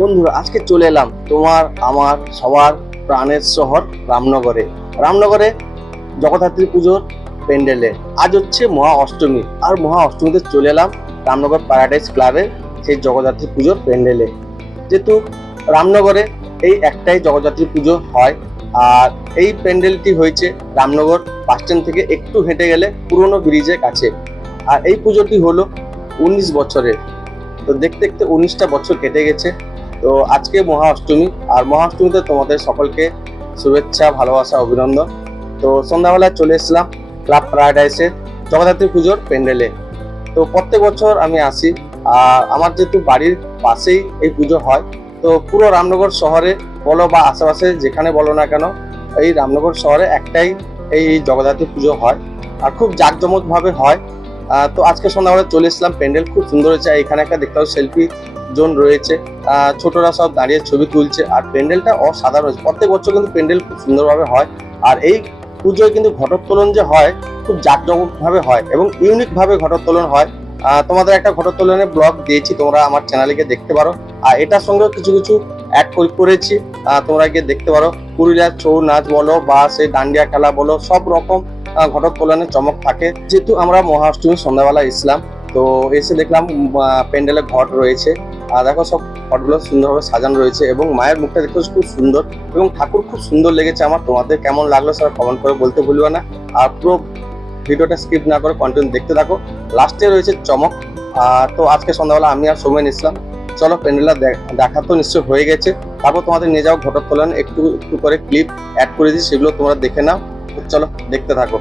বন্ধুরা, আজকে চলে এলাম তোমার আমার সবার প্রাণের শহর রামনগরে। রামনগরে জগদ্ধাত্রী পুজোর প্যান্ডেলে আজ হচ্ছে মহা অষ্টমী, আর মহা অষ্টমীতে চলে এলাম রামনগর প্যারাডাইস ক্লাবের সেই জগদ্ধাত্রী পুজোর প্যান্ডেলে। যেহেতু রামনগরে এই একটাই জগদ্ধাত্রী পুজো হয়, আর এই প্যান্ডেলটি হয়েছে রামনগর বাসস্ট্যান্ড থেকে একটু হেঁটে গেলে পুরনো ব্রিজের কাছে। আর এই পুজোটি হলো 19 বছরের। তো দেখতে দেখতে 19টা বছর কেটে গেছে। তো আজকে মহা অষ্টমী, আর মহা অষ্টমীতে তোমাদের সকলকে শুভেচ্ছা, ভালোবাসা, অভিনন্দন। তো সন্ধ্যাবেলায় চলে এসেছিলাম ক্লাব প্যারাডাইসের জগদ্ধাত্রী পুজোর প্যান্ডেলে। তো প্রত্যেক বছর আমি আসি, আর আমার যেহেতু বাড়ির পাশেই এই পুজো হয়, তো পুরো রামনগর শহরে বলো বা আশেপাশে যেখানে বলো না কেন, এই রামনগর শহরে একটাই এই জগদ্ধাত্রী পুজো হয়, আর খুব জাঁকজমকভাবে হয়। তো আজকে সন্ধ্যাবেলা চলে এসেছিলাম, প্যান্ডেল খুব সুন্দর হয়েছে। এখানে একটা দেখতে পাচ্ছি সেলফি জোন রয়েছে, ছোটরা সব দাঁড়িয়ে ছবি তুলছে, আর প্যান্ডেলটা অসাধারণ হয়েছে। প্রত্যেক বছর কিন্তু প্যান্ডেল খুব সুন্দরভাবে হয়, আর এই পুজোয় কিন্তু ঘটোত্তোলন যে হয় খুব জাঁকজমকভাবে হয় এবং ইউনিক ভাবে ঘটোত্তোলন হয়। তোমাদের একটা ঘটোত্তোলনের ব্লগ দিয়েছি, তোমরা আমার চ্যানেলে গিয়ে দেখতে পারো। আর এটার সঙ্গেও কিছু কিছু অ্যাড করেছি, তোমরা গিয়ে দেখতে পারো। পুরুলিয়ার ছৌ নাচ বলো বা সেই ডান্ডিয়া খেলা বলো, সব রকম ঘটোত্তোলনের চমক থাকে। যেহেতু আমরা মহা অষ্টমীর সন্ধ্যাবেলা এসলাম, তো এসে দেখলাম প্যান্ডেলে ঘট রয়েছে, আর দেখো সব ঘটগুলো সুন্দরভাবে সাজানো রয়েছে এবং মায়ের মুখটা দেখতে খুব সুন্দর এবং ঠাকুর খুব সুন্দর লেগেছে আমার। তোমাদের কেমন লাগলো সেটা কমেন্ট করে বলতে ভুলবে না, আর পুরো ভিডিওটা স্কিপ না করে কন্টিনিউ দেখতে থাকো, লাস্টে রয়েছে চমক। তো আজকে সন্ধ্যাবেলা আমি আর সৌমেন ইসলাম, চলো প্যান্ডেলটা দেখা তো নিশ্চয় হয়ে গেছে, তারপর তোমাদের নিয়ে যাও ঘটোত্তোলন একটু একটু করে ক্লিপ অ্যাড করে দিই, সেগুলো তোমরা দেখে নাও। চলো দেখতে থাকো।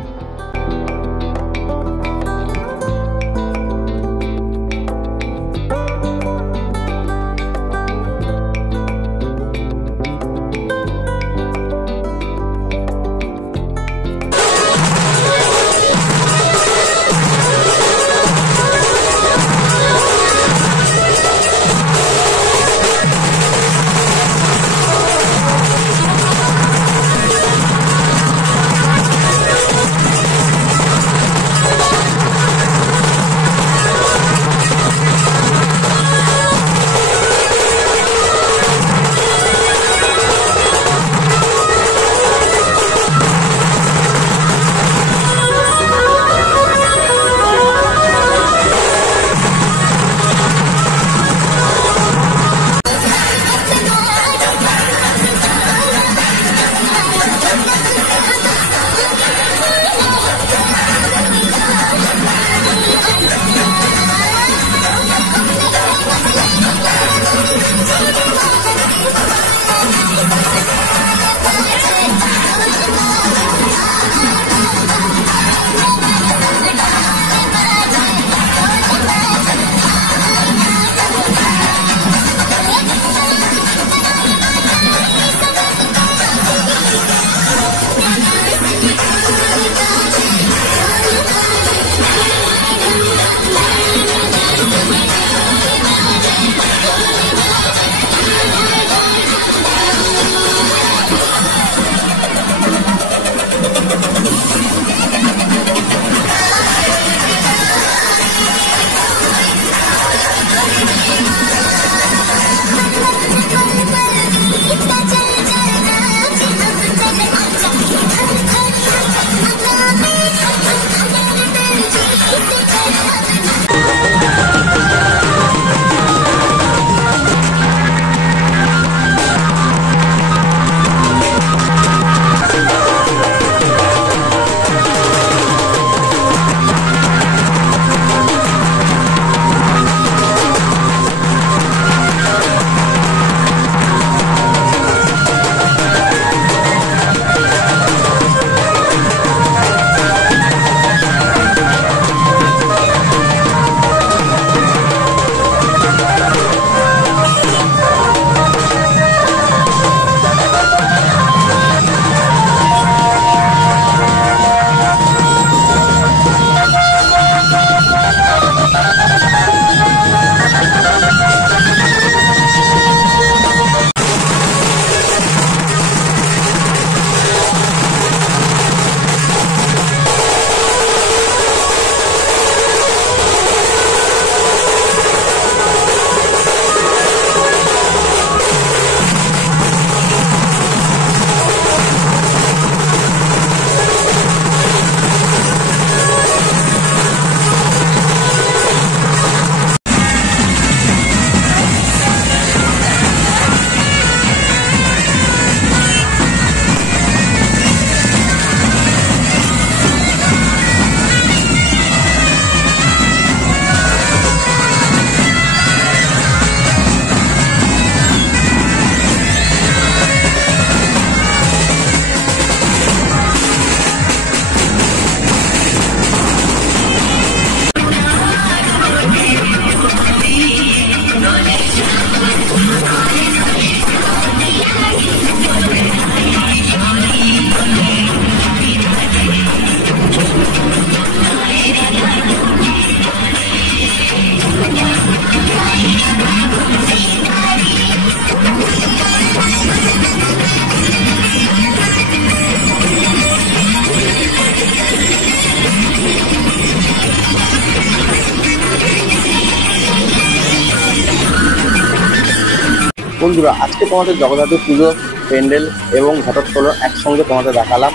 বন্ধুরা আজকে তোমাদের জগদ্ধাত্রী পুজো প্যান্ডেল এবং ঘটোৎকলন একসঙ্গে তোমাদের দেখালাম।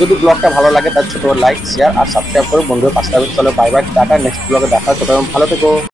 যদি ব্লগটা ভালো লাগে তার ছোট লাইক শেয়ার আর সাবস্ক্রাইব করে বন্ধুদের পাশে থাকবে। চলো বাই বাই, টাটা, নেক্সট ব্লগে দেখা হচ্ছে, ভালো থেকো।